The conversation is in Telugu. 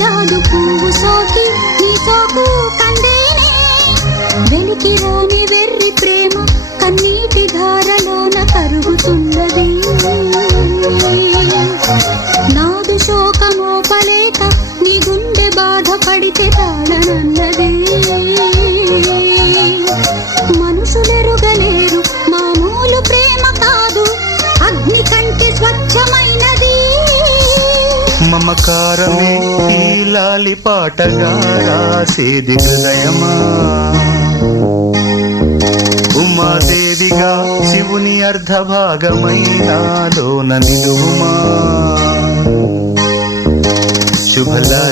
జాదు పువ్వు సోకి నీ సోకు కందేనే వెలికి రాని వెర్రి ప్రేమ కన్నీటి ధారలోన కరుగుతున్నది నాదు శోకమోపలేక నీ గుండె బాధపడితే తాళనన్నది మనుషులెరుగలేరు మామూలు ప్రేమ కాదు అగ్ని కంటే స్వచ్ఛమైనది మమకారమే ఈ లాలి పాటగా రాసేది హృదయమా ఉమాదేవిగా శివుని అర్ధభాగమైనాలోన నిలువుమా శుభలా